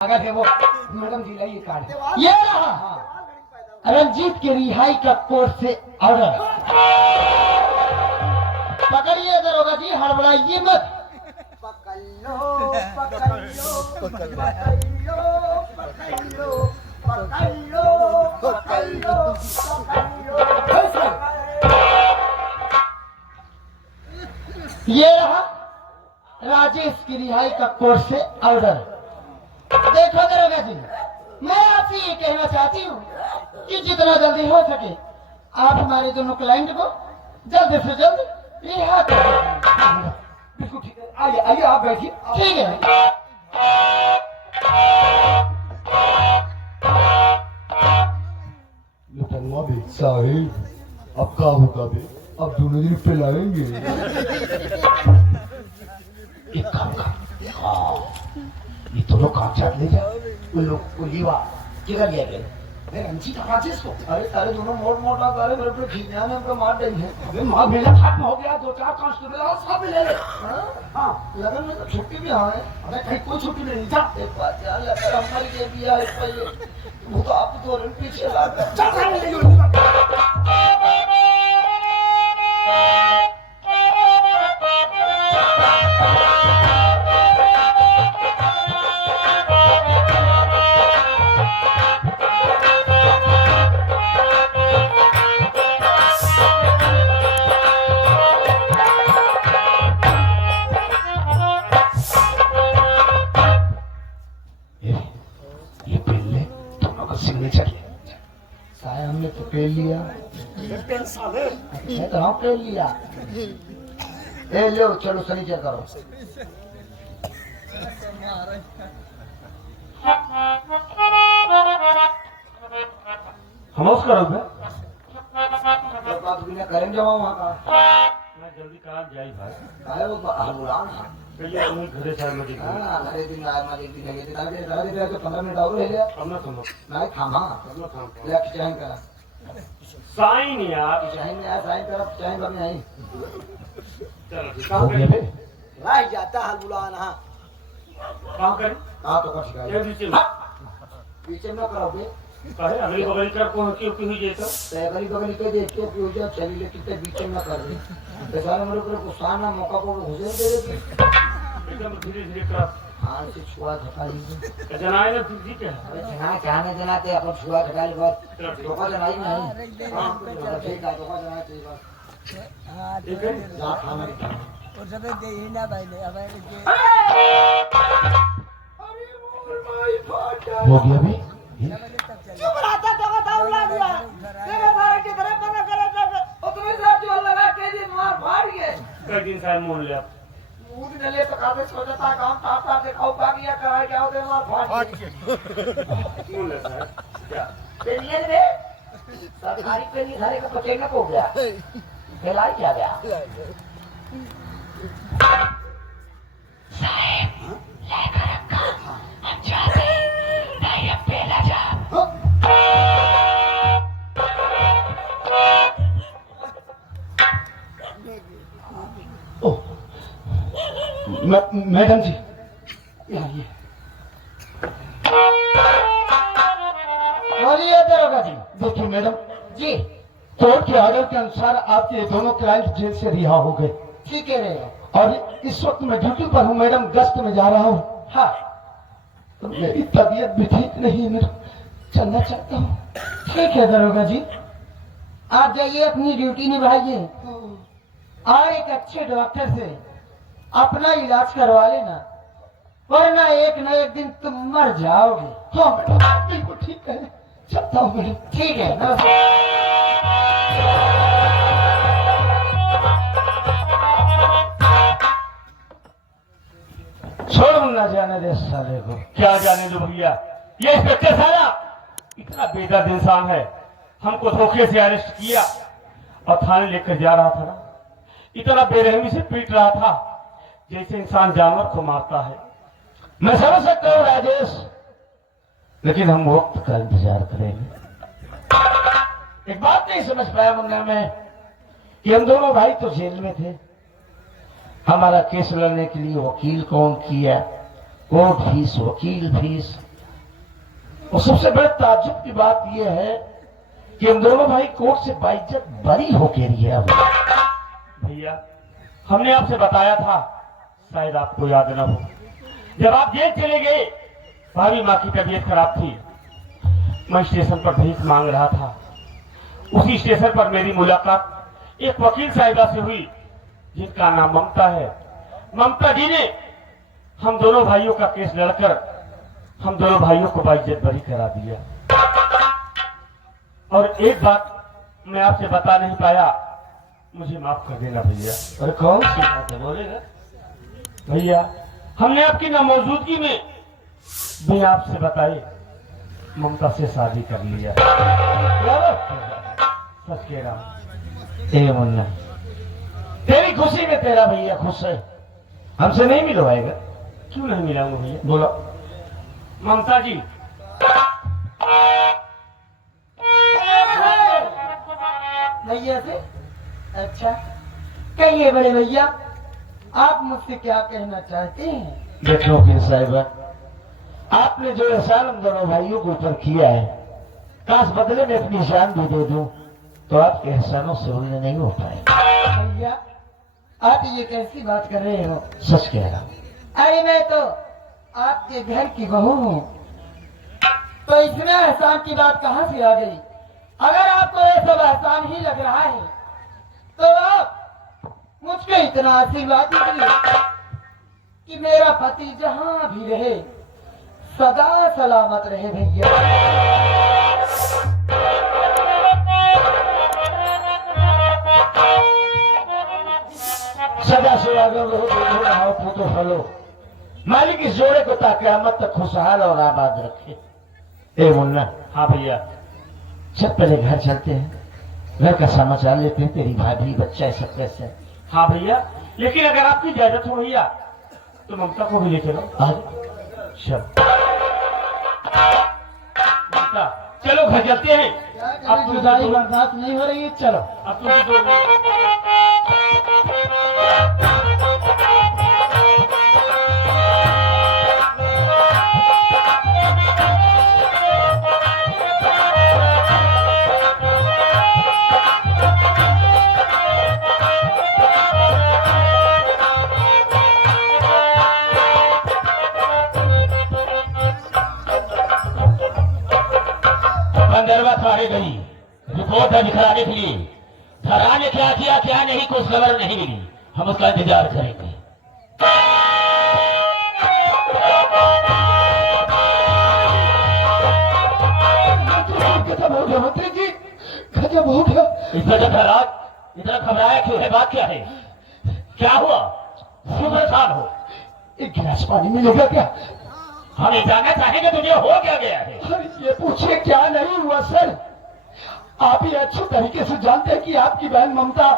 अगर है वो मैडम जी लाइए कार्ड। ये रहा रंजीत की रिहाई का कोर्ट से ऑर्डर। पकड़िए दरोगा जी, हड़बड़ाइए मत। पकड़ लो पकड़ लो पकड़ लो पकड़ लो पकड़ लो पकड़ लो पकड़ लो। ये रहा राजेश की रिहाई का कोर्ट से ऑर्डर। देखो दरोगा जी, मैं आपसे ये कहना चाहती हूँ कि जितना जल्दी हो सके आप हमारे दोनों क्लाइंट को जल्द से जल्द रिहा कर दीजिए। बिल्कुल ठीक है, आइए आइए आप बैठिए। ठीक है। लुटनवा भी साहिब, अब का होगा बे? अब दोनों दिन पे लाएंगे। एक काम कर, हाँ, ये दोनों कागजात ले जा। उन लोग को लीवा किधर ले गए? मैं रंजीत राजेश को। अरे सारे दोनों मोटा सारे मेरे पे खींचने में हमको मार देंगे। अबे माँ मेला खत्म हो गया, 2-4 कांस्टेबल और सब ले ले। हाँ लगन में तो छुट्टी भी हाँ है। अबे कहीं कोई छुट्टी नहीं जा। एक बात यार लगन हमारे लिए भी है इस पर वो तो आप तो रन पीछे ला गए। चल सामने ले लो। साया हमने तो पेल लिया। मैं तो हाँ पेल लिया। ए लो चलो सनीचर करो। नमस्कार भैया। बात बिना करें जाओ वहाँ का। मैं जल्दी कहाँ जाई भाई? आए वो बुलाओ ना। भैया उन्हीं घरे साल में देखी। हाँ अरे दिन आज मैं एक दिन लगे थे आगे रात के 15 मिनट और रह गया। अपना सुनो, मैं थामा अपना काम करो। ले चाहे का साइन यार। चाहे में आया साइन तरफ चाहे करने आई। चलो ठीक हो गया बे? राह जाता हाल बुलाना। काम करें? कहाँ तो कर ये शिकायत बीच में पीछे न करोगे। कहे अगली बगली कर को क्यों क्यों हुई जैसा? अगली बगली के देखते हो कि हो जाए चली लेकिन ते बीच में न कर दे। बेचारे मेरे को गुस्सा ना मौका को घुसे दे देते। एकदम धीरे धीरे कर। हाँ से छुआ झका लीजिए। जनाए ना तुझी क्या? अरे जना चाहने जनाते अपन छुआ झका ली बात। धोखा जनाई नहीं। हाँ ठीक है धोखा जना ठीक है। ठीक है? जा खाना और सब दे ही ना भाई ले अब हो गया बे? क्यों बनाता तो बताओ ला दिया। तेरे सारे के तरह बना करे तो उतने से जो लगा के दिन मार फाड़ गए। कई दिन साल मोन लिया। मूड ने ले तो काफी सोचता काम ताता दिखाओ बागिया कराए क्या होते मार फाड़ गए। मोन लिया सर। क्या? पेनियल में सरकारी पेनी सारे का पचेंगा हो गया। खिलाई क्या गया? मैडम जी आइए। बोलिए दरोगा जी। देखिए मैडम जी, कोर्ट के ऑर्डर के अनुसार आपके दोनों क्लाइंट जेल से रिहा हो गए। ठीक है रे। और इस वक्त मैं ड्यूटी पर हूँ मैडम, गश्त में जा रहा हूँ। हाँ तो मेरी तबीयत भी ठीक नहीं है, मैं चलना चाहता हूँ। ठीक है दरोगा जी, आप जाइए अपनी ड्यूटी निभाइए और एक अच्छे डॉक्टर से अपना इलाज करवा लेना, वरना एक न एक दिन तुम मर जाओगे। हाँ मैडम बिल्कुल ठीक है, चलता हूँ मैडम। ठीक है नमस्कार। छोड़ ना जाने दे साले को। क्या जाने दो भैया, ये इंस्पेक्टर साला इतना बेदर्द इंसान है। हमको धोखे से अरेस्ट किया और थाने लेकर जा रहा था ना, इतना बेरहमी से पीट रहा था जैसे इंसान जानवर को मारता है। मैं समझ सकता हूँ राजेश, लेकिन हम वक्त का इंतजार करेंगे। एक बात नहीं समझ पाया मुन्ना मैं कि हम दोनों भाई तो जेल में थे, हमारा केस लड़ने के लिए वकील कौन किया, कोर्ट फीस, वकील फीस, और सबसे बड़े ताज्जुब की बात यह है कि हम दोनों भाई कोर्ट से बाइज्जत बरी होके रही है। अब भैया हमने आपसे बताया था, शायद आपको याद न हो, जब आप जेल चले गए भाभी माँ की तबीयत खराब थी, मैं स्टेशन पर भीख मांग रहा था। उसी स्टेशन पर मेरी मुलाकात एक वकील साहिबा से हुई जिनका नाम ममता है। ममता जी ने हम दोनों भाइयों का केस लड़कर हम दोनों भाइयों को बाइज्जत बरी करा दिया। और एक बात मैं आपसे बता नहीं पाया, मुझे माफ कर देना भैया। अरे कौन सी बात है, बोलेगा? भैया हमने आपकी नामौजूदगी में भी आपसे बताए ममता से शादी कर लिया। सच कह रहा हूं। ए मुन्ना, तेरी खुशी में तेरा भैया खुश है, हमसे नहीं मिलवाएगा? क्यों नहीं मिलाऊंगा भैया? बोला। ममता जी भैया से? अच्छा, कहिए बड़े भैया, आप मुझसे क्या कहना चाहते हैं? देखो फिर साहिबा, आपने जो एहसान हम दोनों भाइयों के ऊपर किया है, काश बदले में अपनी जान भी दे दूं तो आपके एहसानों से उन्हें नहीं हो पाएगा। भैया आप ये कैसी बात कर रहे हो? सच कह रहा हूं। अरे मैं तो आपके घर की बहू हूँ, तो इसमें एहसान की बात कहाँ से आ गई? अगर आपको ये सब एहसान ही लग रहा है तो आप मुझको इतना आशीर्वाद दीजिए कि मेरा पति जहाँ भी रहे सदा सलामत रहे। भैया सदा सुहागन रहो, देखो रहो, पूतो फलो। मालिक इस जोड़े को ताक़यामत तक खुशहाल और आबाद रखे। ए मुन्ना, हाँ भैया, चल पहले घर चलते हैं, घर का समाचार लेते हैं, तेरी भाभी बच्चा सब कैसे है? हाँ भैया, लेकिन अगर आपकी इजाजत हो भैया तो ममता को भी ले चलो। आज शब ममता चलो घर चलते हैं। अब तुम जुदाई बर्दाश्त नहीं हो रही है, चलो। अब तुम बंदरवा थारे गई, रिपोर्ट है दिखलाने के लिए। धरा ने क्या किया क्या नहीं, कुछ खबर नहीं मिली, हम उसका इंतजार करेंगे। खत्म हो गया मंत्री जी, खत्म हो गया। इस वजह धराज इतना घबराया क्यों है? बात क्या है? क्या हुआ? क्यों परेशान हो? एक गिलास पानी मिलेगा क्या? हमें जानना चाहेंगे तुझे हो क्या गया है। अरे ये पूछिए क्या नहीं हुआ सर। आप ही अच्छे तरीके से जानते हैं कि आपकी बहन ममता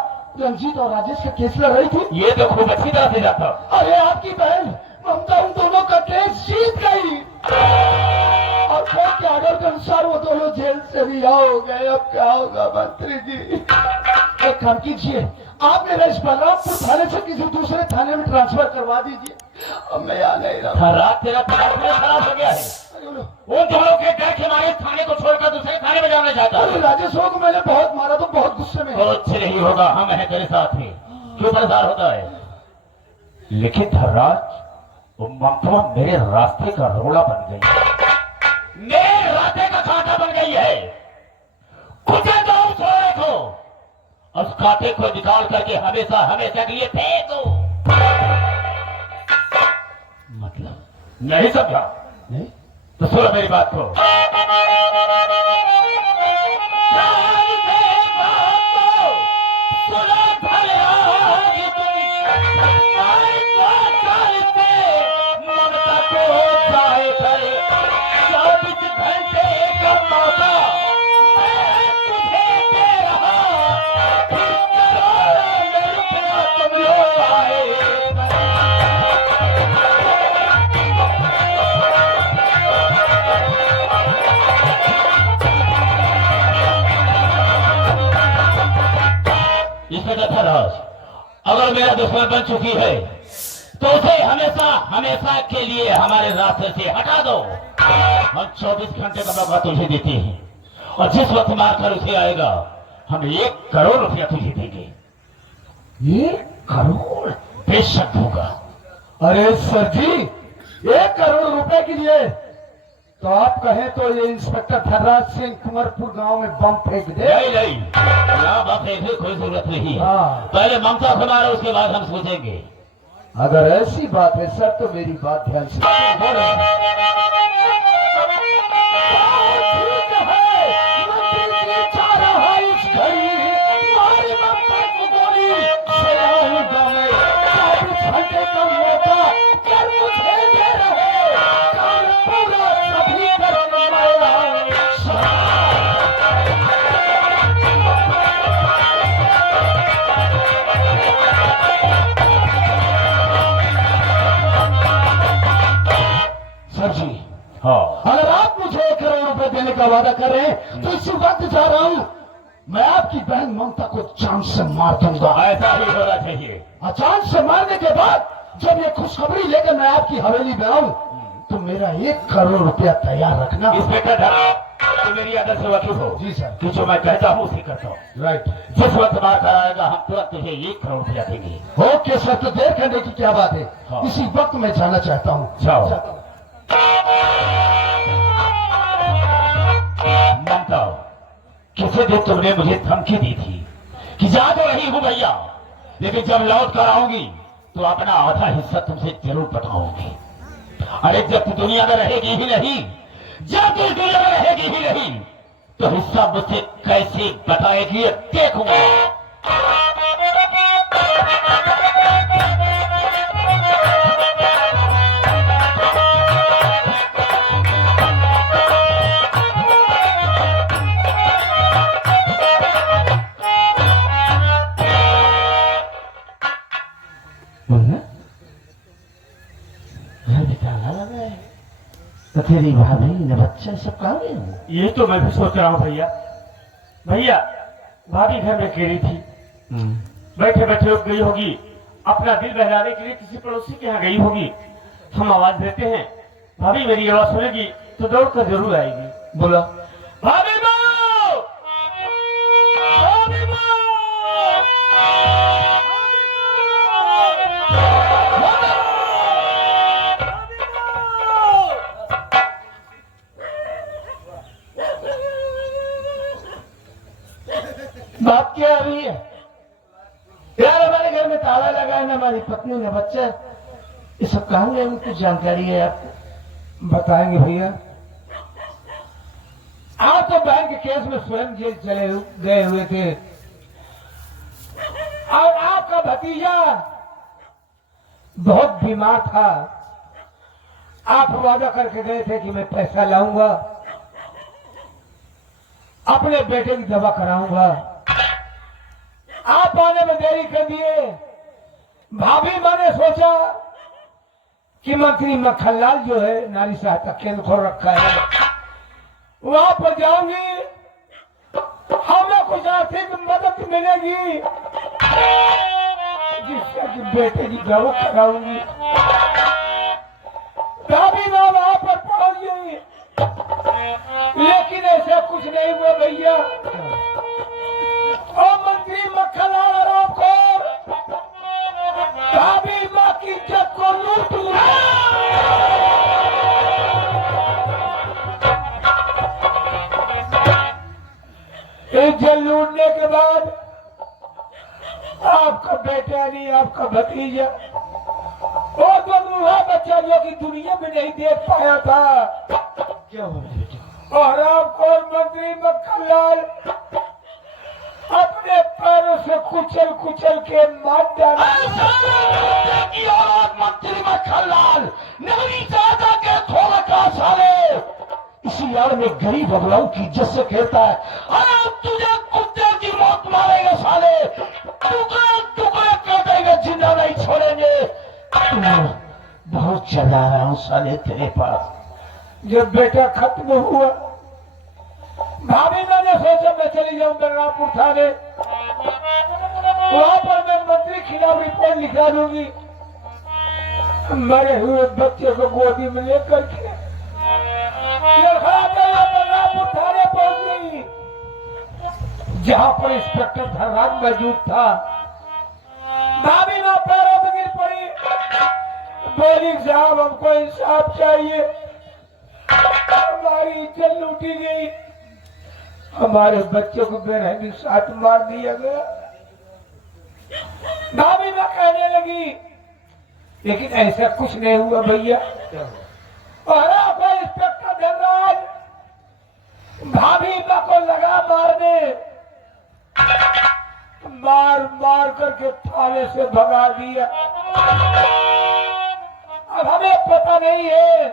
रंजीत और राजेश का केस लड़ रही थी। ये तो खूब अच्छी तरह से जाता। अरे आपकी बहन ममता उन दोनों का केस जीत गई और कोर्ट के ऑर्डर के अनुसार वो दोनों जेल से रिहा हो गए। अब क्या होगा मंत्री जी? एक काम कीजिए, आप मेरा इस बलरामपुर थाने से किसी दूसरे थाने में ट्रांसफर करवा दीजिए। अब मैं आ नहीं रहा। रात तेरा दिमाग में खराब हो गया है। उन दोनों के डर के मारे थाने को छोड़कर दूसरे थाने में जाना चाहता है। अरे राजेश को मैंने बहुत मारा तो बहुत गुस्से में है। कुछ नहीं होगा, हम हैं तेरे साथ ही। क्यों परेशान होता है? लेकिन धर्राज, वो ममता मेरे रास्ते का रोड़ा बन गई है, मेरे रास्ते का कांटा बन गई है। कुचल दो उस रोड़े को, उस कांटे को निकाल करके हमेशा हमेशा के लिए फेंक दो। मतलब नहीं समझा? नहीं? तो सुनो मेरी बात को। अगर मेरा दुश्मन बन चुकी है तो उसे हमेशा हमेशा के लिए हमारे रास्ते से हटा दो। हम 24 घंटे का मौका तुझे देते हैं और जिस वक्त मारकर उसे आएगा हम 1 करोड़ रुपया तुझे देंगे। 1 करोड़? बेशक होगा। अरे सर जी, 1 करोड़ रुपए के लिए तो आप कहें तो ये इंस्पेक्टर धर्राज सिंह कुंवरपुर गांव में बम फेंक दे। नहीं यहाँ बात ऐसे कोई जरूरत नहीं है। हाँ। पहले ममता को मारो, उसके बाद हम सोचेंगे। अगर ऐसी बात है सर तो मेरी बात ध्यान से सुनो। ठीक है, मंत्री जी चाह रहा है इस घड़ी हमारी ममता को गोली चलाऊं गाँव में। 24 घंटे का मौका कर मुझे दे रहे, काम पूरा सभी करने वाला सर जी। हाँ अगर आप मुझे 1 करोड़ रुपए देने का वादा कर रहे हैं तो इसी वक्त जा रहा हूं। मैं आपकी बहन ममता को जान से मार दूंगा। ऐसा ही होना चाहिए। जान से मारने के बाद जब ये खुशखबरी लेकर मैं आपकी हवेली में आऊं तो मेरा 1 करोड़ रुपया तैयार रखना। इंस्पेक्टर धर्राज, तुम मेरी आदत से वाकिफ हो। जी सर। कि जो मैं कहता हूँ उसे करता हूँ। राइट। जिस वक्त मारकर आएगा हम तुरंत तुझे 1 करोड़ रुपया देंगे। ओके सर, तो देर करने की क्या बात है। हाँ। इसी वक्त मैं जाना चाहता हूँ। जाओ। ममता, किसी दिन तुमने मुझे धमकी दी थी कि जा तो रही हूँ भैया, लेकिन जब लौट कर आऊंगी तो अपना आधा हिस्सा तुमसे जरूर बताऊंगी। अरे जब तू दुनिया में रहेगी ही नहीं, जब तू दुनिया में रहेगी ही नहीं तो हिस्सा मुझसे कैसे बताएगी ये देखूंगा। घर में ताला लगा है तो तेरी भाभी ने बच्चा सब कहाँ गए? ये तो मैं भी सोच रहा हूँ भैया। भैया भाभी घर में अकेली थी, बैठे बैठे गई होगी, अपना दिल बहलाने के लिए किसी पड़ोसी के यहाँ गई होगी। हम आवाज देते हैं, भाभी मेरी आवाज सुनेगी तो दौड़ कर जरूर आएगी। बोला भाभी माँ! भाभी माँ! बात क्या अभी है यार? हमारे घर में ताला लगा है, ना हमारी पत्नी न बच्चा। ये सब कहाँ गए? कुछ जानकारी है आपको? बताएंगे भैया। आप तो बैंक केस में स्वयं जेल चले गए हुए थे और आपका भतीजा बहुत बीमार था। आप वादा करके गए थे कि मैं पैसा लाऊंगा, अपने बेटे की दवा कराऊंगा। आप आने में देरी कर दिए। भाभी माँ ने सोचा कि मंत्री मक्खनलाल जो है नारी सहायता केंद्र खोल रखा है, वहां पर जाऊंगी, हमें कुछ आर्थिक मदद मिलेगी जिससे कि बेटे की दवा कराऊंगी। भाभी माँ वहां पर पहुंच गई, लेकिन ऐसा कुछ नहीं हुआ भैया। और मंत्री मक्खनलाल आराम खोर भाभी माँ की इज्जत को लूट लिया। इज्जत लूटने के बाद आपका बेटा नहीं, आपका भतीजा और जो दूल्हा बच्चा जो कि दुनिया में नहीं देख पाया था, क्या हो बेटा? और आपको मंत्री मक्खनलाल अपने पैरों से कुचल कुचल के मार डाला। मंत्री मक्खनलाल नहीं चाहता के थोड़ा का साले इसी यार में गरीब बबलाऊ की इज्जत से खेलता है। अरे तुझे कुत्ते की मौत मारेगा साले, टुकड़े टुकड़े कर देंगे, जिंदा नहीं छोड़ेंगे। बहुत चला रहा हूँ साले तेरे पास। जब बेटा खत्म हुआ, भाभी मैंने सोचा मैं चली जाऊं बलरामपुर थाने, वहां पर मैं मंत्री खिलाफ रिपोर्ट लिखा दूंगी। मरे हुए बच्चे को गोदी में लेकर के यहाँ पर इंस्पेक्टर धर्राज मौजूद था। भाभी माँ पैरों पे गिर पड़ी, बोली साहब हमको इंसाफ चाहिए, हमारी इज्जत लूटी गई, हमारे बच्चों को बेरहमी के साथ मार दिया गया। भाभी माँ कहने लगी लेकिन ऐसा कुछ नहीं हुआ भैया। और आपका इंस्पेक्टर धर्राज भाभी माँ को लगा मारने, मार मार करके थाने से भगा दिया। अब हमें पता नहीं है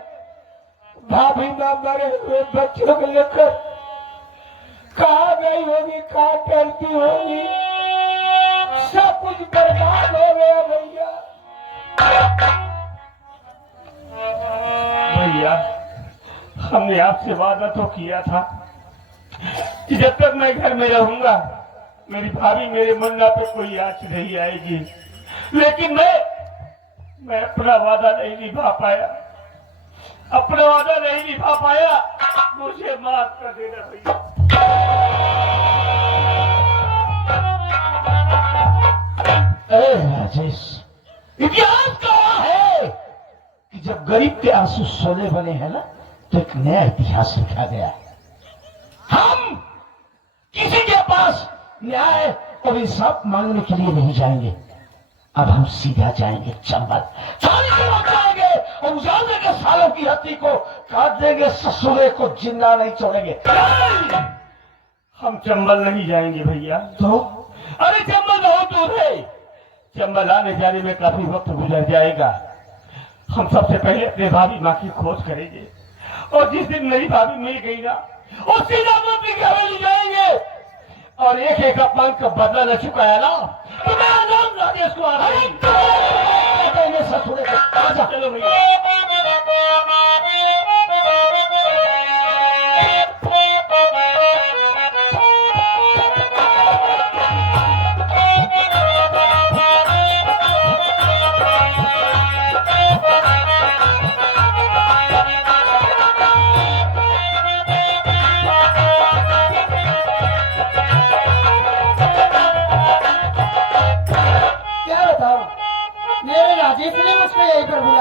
भाभी माँ मरे हुए बच्चों को लेकर कहाँ गई होगी, कहाँ टहलती होगी। सब कुछ बर्बाद हो गया भैया। भैया हमने आपसे वादा तो किया था कि जब तक मैं घर में रहूंगा मेरी भाभी मेरे मन्ना पे कोई आँच नहीं आएगी, लेकिन मैं अपना वादा नहीं निभा पाया, अपना वादा नहीं निभा पाया। मुझे माफ कर देना भैया। अरे राजेश, इतिहास कहा है कि जब गरीब के आंसू सोने बने हैं ना तो एक नया इतिहास लिखा गया है। हम किसी के पास न्याय और इंसाफ मांगने के लिए नहीं जाएंगे, अब हम सीधा जाएंगे चंबल, थाने की ओर जाएंगे और उजाड़ देंगे सालों की हत्ती को, काट देंगे ससुरे को, जिंदा नहीं छोड़ेंगे। हम चंबल नहीं जाएंगे भैया। तो अरे चंबल बहुत दूर है, चंबल आने जाने में काफी वक्त गुजर जाएगा। हम सबसे पहले अपने भाभी माँ की खोज करेंगे और जिस दिन मेरी भाभी मिल गई ना उस दिन हम अपनी हवेली जाएंगे और एक एक अपमान का बदला न चुकाया ना तो मैं आजाद राजेश कुमार ससुरे को चलो भैया। क्या बताऊं, मेरे राजेश ने मुझको यहीं पर बुलाया।